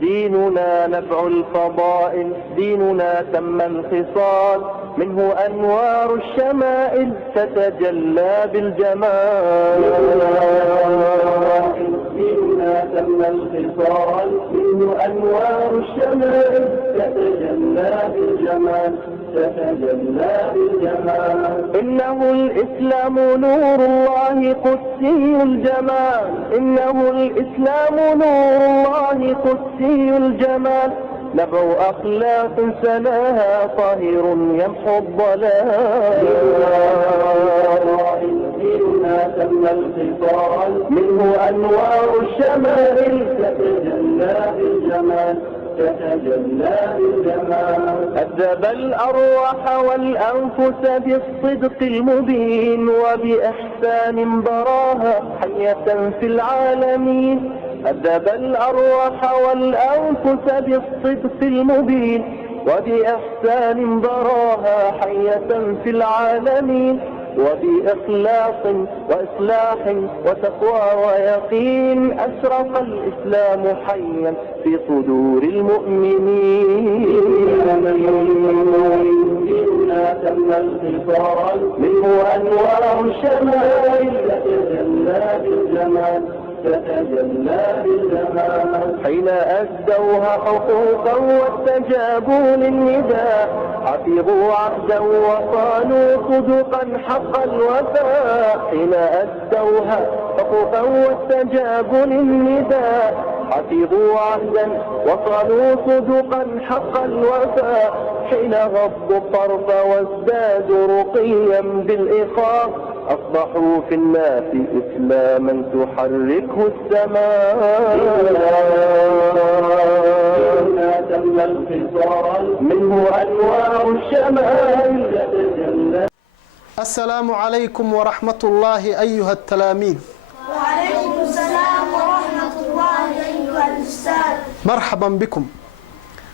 ديننا نفع الفضائل، ديننا تم الخصال، منه أنوار الشمائل تتجلى بالجمال. ديننا تم الخصال، منه أنوار الشمائل تتجلى بالجمال، تتجلى بالجمال. إنه الإسلام نور الله قدسي الجمال، إنه الإسلام نور الله قدسي الجمال، نبع أخلاق سناها طاهر يمحو الضلال. ديننا تم الخصال، منه أنوار الشمائل تتجلى بالجمال، تتجلى بالجمال. أدب الأرواح والأنفس بالصدق المبين، وبإحسان براها حية في العالمين. أدب الأرواح والأنفس بالصدق المبين، وبإحسان براها حية في العالمين. وبإخلاص وإصلاح وتقوى ويقين أشرق الإسلام حيا في صدور المؤمنين. ديننا تم الخصال، منه أنوار الشمائل تتجلى بالجمال، تتجلى بالجمال. حين أدوها حقوقا واستجابوا للنداء، حفظوا عهدا وصانوا صدقا حق الوفاء. حين أدوها حقوقا واستجابوا للنداء، حفظوا عهدا وصانوا صدقا حق الوفاء. حين غضوا الطرف وازدادوا رقيا بالإخاء، أصبحوا في الناس إسلاما تحركه السماء. ديننا تم الخصال، منه أنوار الشمائل تتجلى. السلام عليكم ورحمة الله أيها التلاميذ. وعليكم السلام ورحمة الله أيها الأستاذ. مرحبا بكم.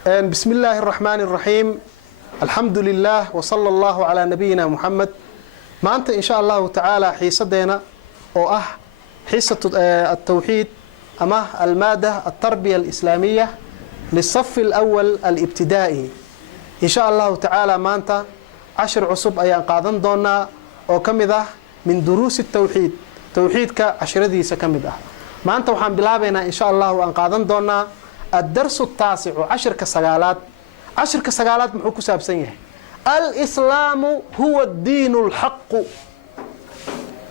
بسم الله الرحمن الرحيم. الحمد لله وصلى الله على نبينا محمد. maanta in sha allahu tacaala xiisadeena oo ah xiisatu التوحيد ama almaada التربية الإسلامية للصف الأول الابتدائي. in sha allahu tacaala maanta cashir cusub ayaan qaadan doonaa oo ka mid ah min duruusi التوحيد, tawxiidka cashradiisa ka mid ah. maanta waxaan bilaabaynaa in sha allahu aan qaadan doonaa الدرس التاسع, cashirka sagaalaad. cashirka sagaalaad muxuu ku saabsan yahay? الإسلام هو الدين الحق.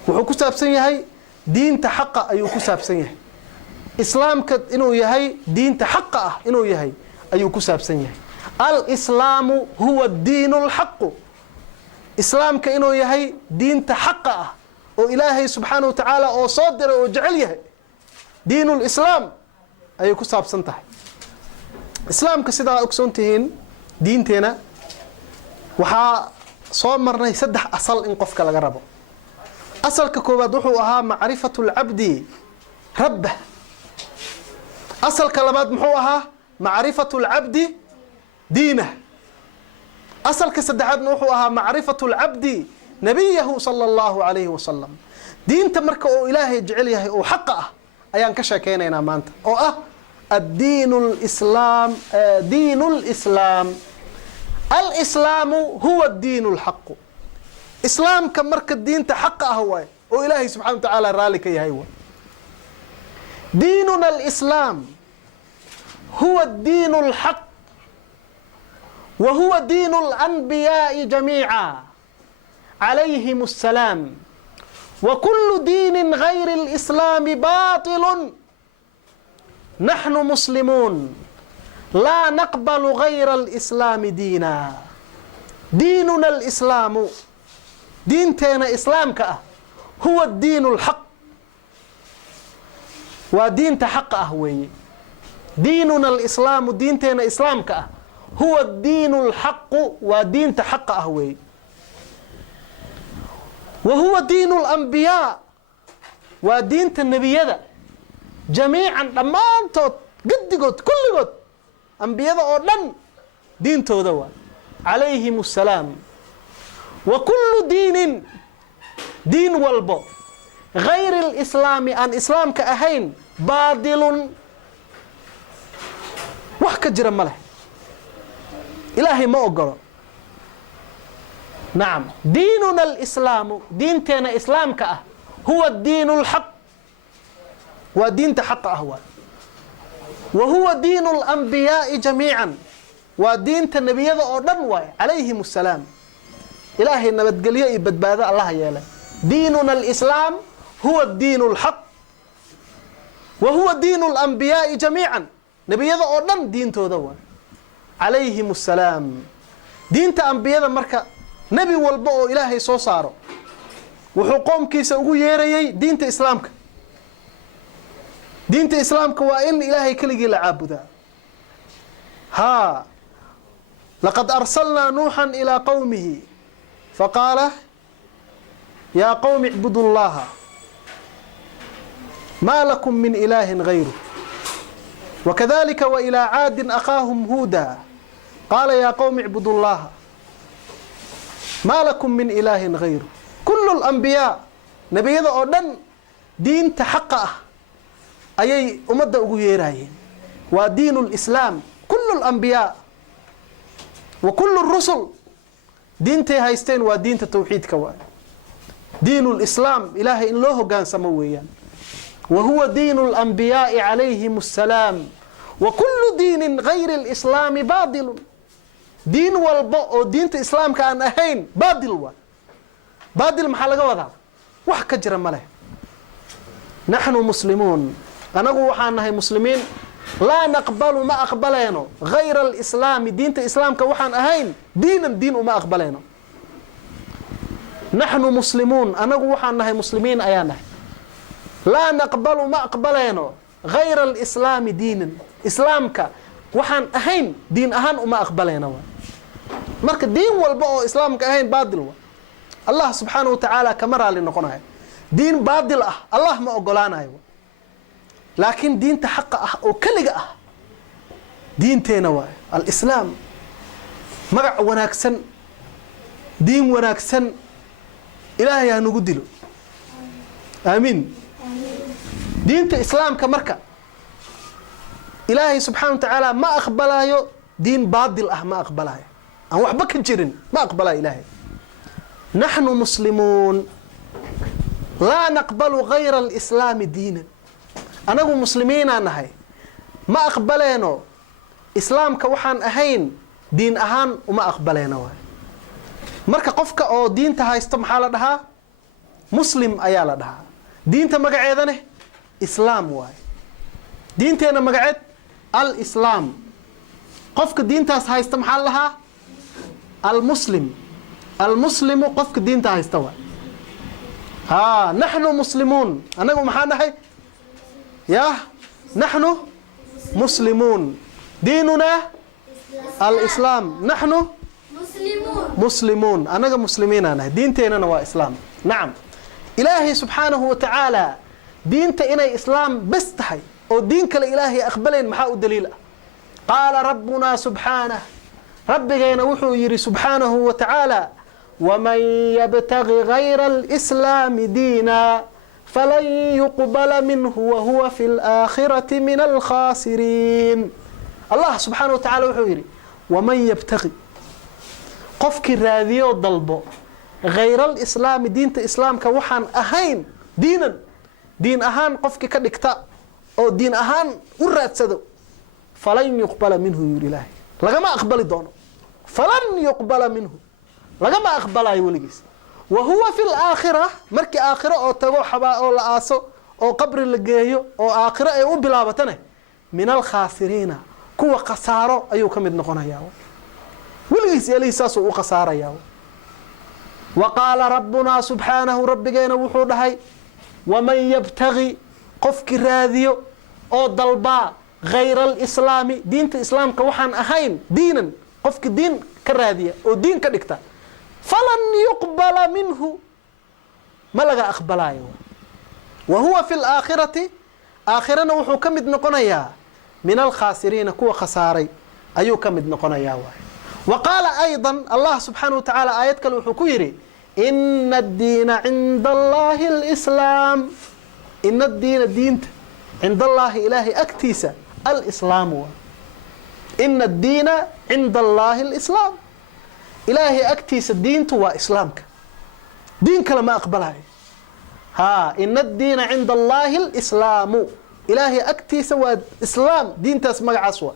wuxuu ku saabsan yahay diinta xaqa ayuu ku saabsan yahay. islaamka inuu yahay diinta xaqa ah inuu yahay ayuu ku saabsan yahay. الإسلام هو الدين الحق. islaamka inuu yahay diinta xaqa ah oo ilaahay subxaanahu wa tacaala oo soo diray oo jecel yahay. diinul islaam ayay ku saabsan tahay. islaamka sidaa ogsoon tihiin diinteena waxaa soo marnay 3 asal in qofka laga rabo. asalka koowaad wuxuu ahaa macrifatu lcabdi rabbah. asalka labaad muxuu ahaa macrifatu lcabdi diinah. asalka saddexaadna wuxuu ahaa macrifatu lcabdi nabiyahu sala allahu calayhi wasalam. diinta marka oo ilaahay jecel yahay oo xaqa ah ayaan ka sheekeynaynaa maanta oo ah الدين الإسلام. دين الإسلام. الإسلام هو الدين الحق. إسلام كمرك الدين تحقق هو وإلهي سبحانه وتعالى رالك يا هو. ديننا الإسلام هو الدين الحق وهو دين الأنبياء جميعا عليهم السلام. وكل دين غير الإسلام باطل. نحن مسلمون لا نقبل غير الإسلام دينا. ديننا الإسلام. دينتنا إسلام كأه هو الدين الحق ودين تحق أهوي. ديننا الإسلام دينتنا إسلام كأه هو الدين الحق ودين تحق أهوي. وهو دين الأنبياء ودين النبي ذا جميعا dhammaantood gedigood kulligood ambiyada oo dhan diintooda waa calayhim assalaam. wa kullu diinin diin walbo غayr alislaami aan islaamka ahayn baadilun wax ka jira ma leh ilaahay ma ogolo nacam diinuna alislaamu diinteena islaamka ah huwa diinu lxaq waa diinta xaqa ah waa wa huwa diinu alanbiyaa'i jamiican waa diinta nebiyada oo dhan waay calayhim assalaam ilaahay nabadgelyo iyo badbaado allaha yeelay diinuna alislaam huwa diinu lxaq wa huwa diinu alanbiyaa'i jamiican nebiyada oo dhan diintooda waay calayhim assalaam diinta ambiyada marka nebi walba oo ilaahay soo saaro wuxuu qoomkiisa ugu yeerayay diinta islaamka diinta islaamka waa in ilaahay keligii la caabudaa haa laqad arsalnaa nuuxan ilaa qowmihi faqaala yaa qowmi icbudu llaha maa lakum min ilaahin gayru wakadalika wailaa caadin akhaahum huuda qaala yaa qowmi icbudu llaha maa lakum min ilaahin gayru kullu lambiyaa nebiyada oo dhan diinta xaqa ah ayay ummadda ugu yeeraayeen waa diinu lislaam kullu lambiyaa wa kullu rusul diintay haysteen waa diinta tawxiidka waay diinu lislaam ilaahay in loo hogaansamo weeyaan wa huwa diinu alanbiyaa'i calayhim assalaam wa kullu diinin gayri alislaami baadilun diin walba oo diinta islaamka aan ahayn baadil waay baadil maxaa laga wadaa wax ka jira ma leh naxnu muslimuun anagu waxaan nahay muslimiin laa naqbalu ma aqbaleeno gayra alislaami diinta islaamka waxaan ahayn diinan diin uma aqbaleeno naxnu muslimuun anagu waxaan nahay muslimiin ayaa nahay laa naqbalu ma aqbaleeno gayra alislaami diinan islaamka waxaan ahayn diin ahaan uma aqbaleena waay marka diin walba oo islaamka ahayn baadil wa allah subxaanahu wa tacaala kama raali noqonayo diin baadil ah allah ma ogolaanayo laakiin diinta xaqa ah oo keliga ah diinteena waayo alislaam magac wanaagsan diin wanaagsan ilaahay ha nagu dilo aamiin diinta islaamka marka ilaahay subxaanahu wa tacaala ma aqbalayo diin baadil ah ma aqbalayo aan waxba ka jirin ma aqbalayo ilaahay naxnu muslimuun laa naqbalu gayra alislaami diinan anagu muslimiinaa nahay ma aqbaleeno islaamka waxaan ahayn diin ahaan uma aqbaleena waay marka qofka oo diinta haysto maxaa la dhahaa muslim ayaa la dhahaa diinta magaceedane islaam waay diinteena magaceed alislaam qofka diintaas haysta maxaa la dhahaa almuslim almuslimu qofka diinta haysta waay haa naxnu muslimuun anagu maxaa nahay yah naxnu muslimuun diinunaa alislaam naxnu muslimuun anaga muslimiinaa nahay diinteenana waa islaam nacam ilaahay subxaanahu wa tacaala diinta inay islaam bes tahay oo diin kale ilaahay aqbalayn maxaa u daliil ah qaala rabbunaa subxaanah rabbigeena wuxuu yidhi subxaanahu wa tacaala waman yabtagi gayra alislaami diina falan yuqbala minhu wahuwa fi laakhirati min alkhaasiriin allah subxaanahu wa tacala wuxuu yidhi waman yabtagi qofkii raadiyoo dalbo gayra alislaami diinta islaamka waxaan ahayn diinan diin ahaan qofkii ka dhigta oo diin ahaan u raadsado falan yuqbala minhu yuri ilaahay lagama aqbali doono falan yuqbala minhu lagama aqbalayo weligiis wa huwa fi laakhira markii aakhiro oo tago xabaa oo la aaso oo qabri la geeyo oo aakhiro ay u bilaabatane min alkhaasiriina kuwa khasaaro ayuu ka mid noqonayaa weligiis ilaahay saasuu u khasaarayaa wa qaala rabbunaa subxaanahu rabbigeena wuxuu dhahay waman yabtagi qofkii raadiyo oo dalbaa gayra alislaami diinta islaamka waxaan ahayn diinan qofki diin ka raadiya oo diin ka dhigta falan yuqbala minhu ma laga aqbalaayo wa huwa fi laakhirati aakhirana wuxuu ka mid noqonayaa min alkhaasiriina kuwa khasaaray ayuu ka mid noqonayaa waay wa qaala aydan allah subxaanahu wa tacaala aayad kale wuxuu ku yidhi ina addiina cinda allahi alislaam ina addiina diinta cinda allaahi ilaahay agtiisa alislaamu waa ina addiina cinda allaahi alislaam. ilaahay agtiisa diintu waa islaamka, diin kale ma aqbalayo. ina addiina cinda allaahi alislaamu, ilaahay agtiisa waa islaam, diintaas magacaas waa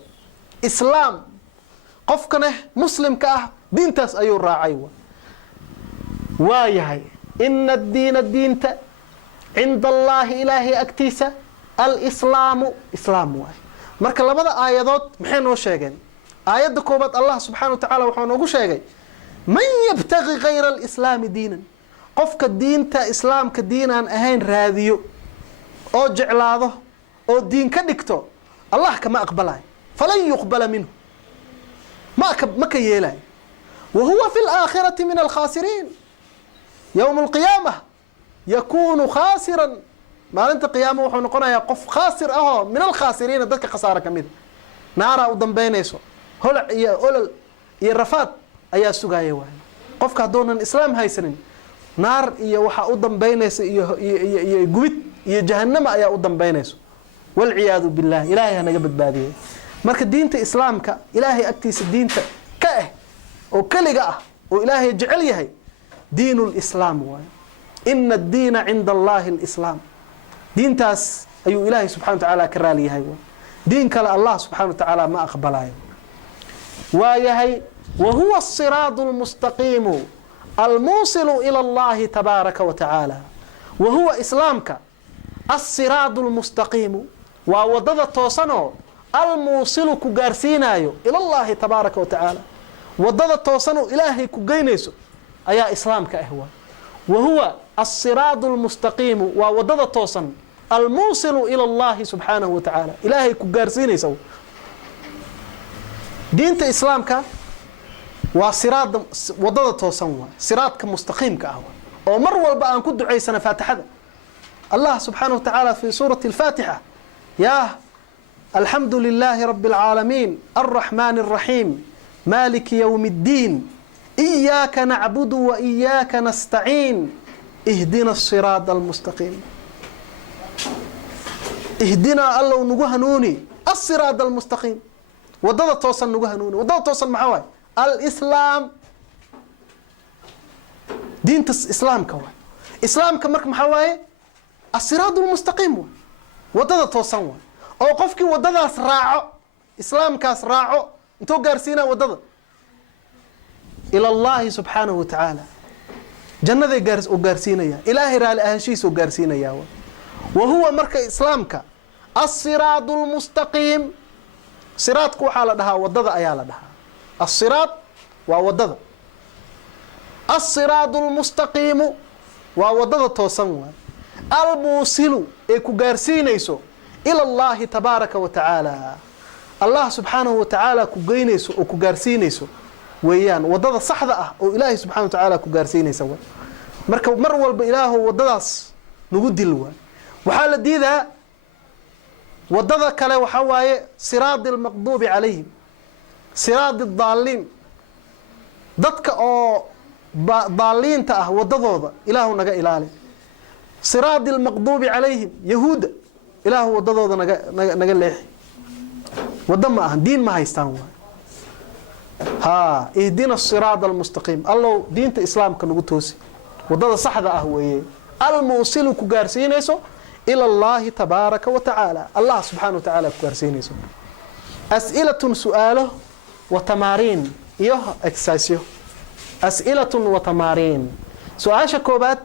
islaam. qofkana muslimka ah diintaas ayuu raacay. waa yahay ina addiina diinta cinda allaahi ilaahay agtiisa alislaamu, islaam waay. marka labada aayadood maxay noo sheegeen? aayadda koobaad allah subxaana wa tacaala wuxuu noogu sheegay man yabtaqi kayra alislaami diinan, qofka diinta islaamka diin aan ahayn raadiyo oo jeclaado oo diin ka dhigto, allah kama aqbalayo. falan yuqbala minhu, ma ka yeelayo. wa huwa fi laakhirati min alkhaasiriin. yowma alqiyaama yakuunu khaasiran, maalinta qiyaama wuxuu noqonayaa qof khaasir ahoo min alkhaasiriina, dadka khasaara ka mida. naaraa u dambaynayso, holac iyo olol iyo rafaad ayaa sugaaya waay. qofka haddoonan islaam haysanin, naar iyo waxaa u dambaynaysa iyo gubid iyo jahannama ayaa u dambaynayso. walciyaadu billah, ilaahay hanaga badbaadiyey. marka diinta islaamka ilaahay agtiisa diinta ka ah oo keliga ah oo ilaahay jecel yahay, diin lislaam waay. ina addiina cinda allaahi alislaam, diintaas ayuu ilaahay subxana wa tacaala ka raali yahay. diin kale allah subxana wa tacaala ma aqbalayo. waa yahay wa huwa asiraadu almustaqiimu almuusilu ila allahi tabaaraka wa tacaala. wa huwa islaamka asiraadu almustaqiimu, waa wadada toosanoo almuusilu ku gaarsiinayo ila allahi tabaaraka wa tacaala, wadada toosanoo ilaahay ku geynayso ayaa islaamka ah. wa huwa asiraadu almustaqiimu, waa wadada toosan almuusilu ila allahi subxaanahu wa tacaala, ilaahay ku gaarsiinaysa. diinta islaamka waa siraada, wadada toosan waay, siraadka mustaqiimka ah oo mar walba aan ku ducaysana faatixada. allah subxaanahu wa tacaala fi suurati alfaatixa, yaa alxamdu lilaahi rabi alcaalamiin alraxmaani alraxiim maaliki yowmi ddiin iyaaka nacbudu wa iyaaka nastaciin ihdina asiraada almustaqiim. ihdinaa allow nagu hanuuni asiraada almustaqiim, wadada toosan nagu hanuuni. wadada toosan maxaa waay? alislaam, diinta islaamka waay. islaamka marka maxaa waaye? asiraadu lmustaqiim waay, wadada toosan waay. oo qofkii wadadaas raaco, islaamkaas raaco, intuu gaarsiinaa wadada ila allahi subxaanahu wa tacaala, jannaday gaarsiinaya, ilaahay raali ahaanshihiisa gaarsiinaya. wa huwa marka islaamka asiraadu lmustaqiim, siraadku waxaa la dhahaa wadada ayaa la dhahaa. asiraad waa wadada, asiraadu lmustaqiimu waa wadada toosan waay. almuusilu ee ku gaarsiinayso ila allahi tabaaraka wa tacaala, allah subxaanahu wa tacaala ku geynayso oo ku gaarsiinayso weeyaan, wadada saxda ah oo ilaahay subxana wa tacaala ku gaarsiinaysa waay. marka mar walba ilaahu wadadaas nagu dil waay. waxaa la diidaa wadada kale, waxaa waaye siraadi almaqduubi calayhim, siraadi daaliin, dadka oo daaliinta ah wadadooda ilaahu naga ilaali. siraadi almaqduubi calayhim, yahuudda, ilaahu wadadooda naga leexi. wada ma ahan, diin ma haystaan waay. ihdina asiraada almustaqiim, allow diinta islaamka nagu toosi, wadada saxda ah weeye. almuusilu ku gaarsiinayso ila allahi tabaaraka wa tacaala, allah subxaana wa tacaala ku gaarsiinayso. as'ilatun su'aalo wa tamaariin iyo exercisyo. as'ilatun wa tamaariin. su-aasha koobaad,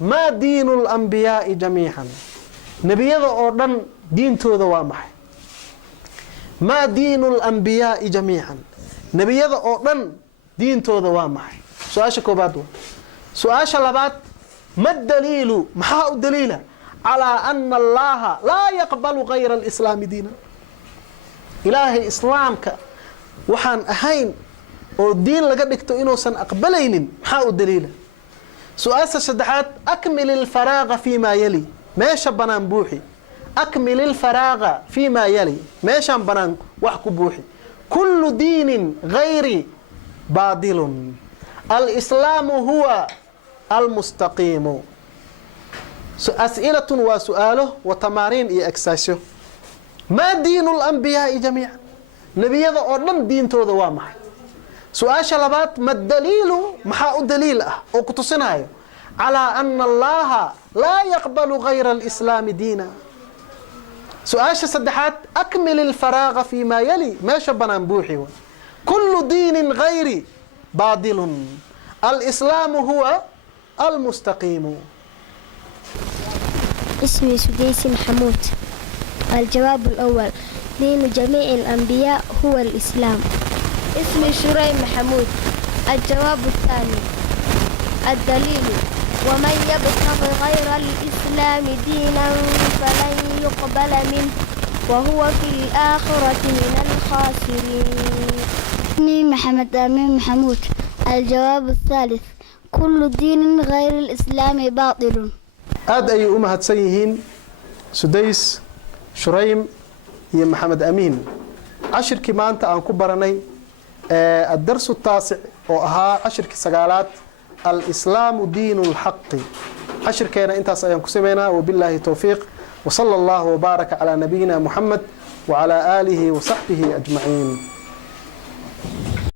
maa diinu lambiyaai jamiican, nebiyada oo dhan diintooda waa maxay? maa diinu lambiyaai jamiican, nebiyada oo dhan diintooda waa maxay? su-aasha koobaad waa. su-aasha labaad, ma daliilu, maxaa u daliila calaa ana allaha laa yaqbalu gayra alislaami diinan, ilaahay islaamka waxaan ahayn oo diin laga dhigto inuusan aqbalaynin, maxaa u daliila? su-aasha saddexaad, akmil ilfaraaqa fi maa yali, meesha banaan buuxi. akmil ilfaraaqa fi maa yali, meeshaan banaan wax ku buuxi. kullu diinin gayri baadilun, alislaamu huwa almustaqiimu. as'ilatun waa su-aalo wa tamaariin iyo exercisyo. maa diinu lambiyaai jamiican, nebiyada oo dhan diintooda waa maxay su-aasha labaad ma daliilu maxaa u daliil ah oo ku tusinayo calaa ana allaha laa yaqbalu gayra alislaami diina su-aasha saddexaad akmil ilfaraaqa fi ma yali meesha banaan buuxi wa kullu diinin gayri baadilun alislaamu huwa almustaqiimu. اسمي سديس محمود. الجواب الأول دين جميع الأنبياء هو الإسلام. اسمي شريم محمود. الجواب الثاني الدليل ومن يبتغ غير الإسلام دينا فلن يقبل منه وهو في الآخرة من الخاسرين. اسمي محمد أمين محمود. الجواب الثالث كل دين غير الإسلام باطل. aad ayay u mahadsan yihiin Sudays, Shuraym iyo Maxamed Amiin. cashirkii maanta aan ku baranay الدرس التاسع oo ahaa cashirkii sagaalaad al-islaamu diinul xaqi. cashirkeena intaas ayaan ku sameynaa wabillahi tawfiiq wa sallallahu wa baraka ala nabiyyina Muhammad wa ala alihi wa sahbihi ajma'in.